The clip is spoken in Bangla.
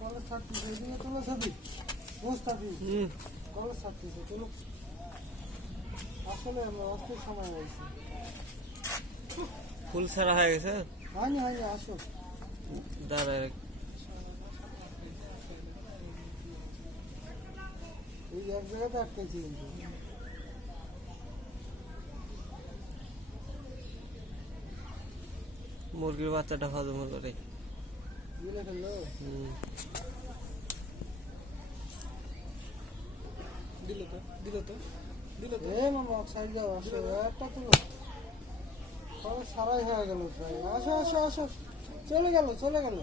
কলেজ ছাড়তেছে, এদিকে চলে যাবি, বস থাকি কলেজ ছাড়তেছে, চলো। আসলে আমরা অস্থির সময় হয়েছে, ফুল ছাড়া হয়ে গেছে। হয়নি হয়নি, আসো দাঁড়ায় এই এক জায়গাতে আটকেছি কিন্তু। মুরগির বাচ্চাটা হজম হলো রে। গিলে ফেললো, দিল তো দিল তো দিল তো। এ মামা সাইড যাও, আসো একটা তুলো, কলেজ সারাই হয়ে গেল প্রায়। আসো আসো আসো, চলে গেল চলে গেল।